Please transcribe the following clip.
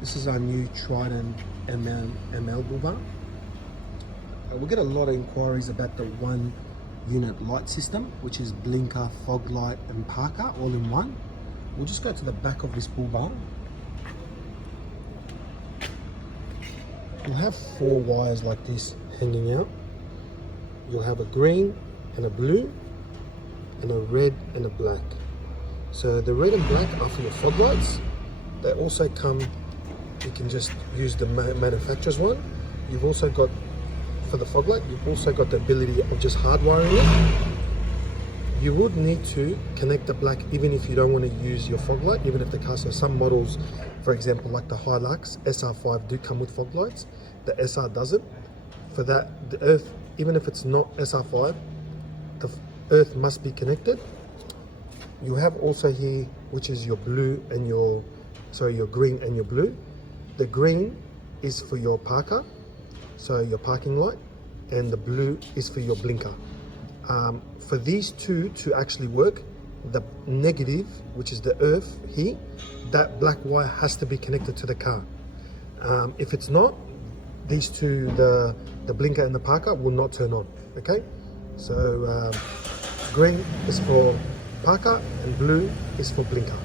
This is our new Trident ML bull bar. We get a lot of inquiries about the one unit light system, which is blinker, fog light and parker all in one. We'll just go to the back of this bull bar. You'll have 4 wires like this hanging out. You'll have a green and a blue and a red and a black. So the red and black are for your fog lights. They also come, you can just use the manufacturer's one. You've also got, for the fog light, you've also got the ability of just hardwiring it. You would need to connect the black even if you don't want to use your fog light, even if the car, so some models, for example, like the Hilux SR5 do come with fog lights. The SR doesn't. For that, the earth, even if it's not SR5, the earth must be connected. You have also here, which is your blue and your green and your blue. The green is for your parker, so your parking light, and the blue is for your blinker. For these two to actually work, the negative, which is the earth here, that black wire has to be connected to the car. If it's not, these two, the blinker and the parker, will not turn on. Okay, so green is for parker and blue is for blinker.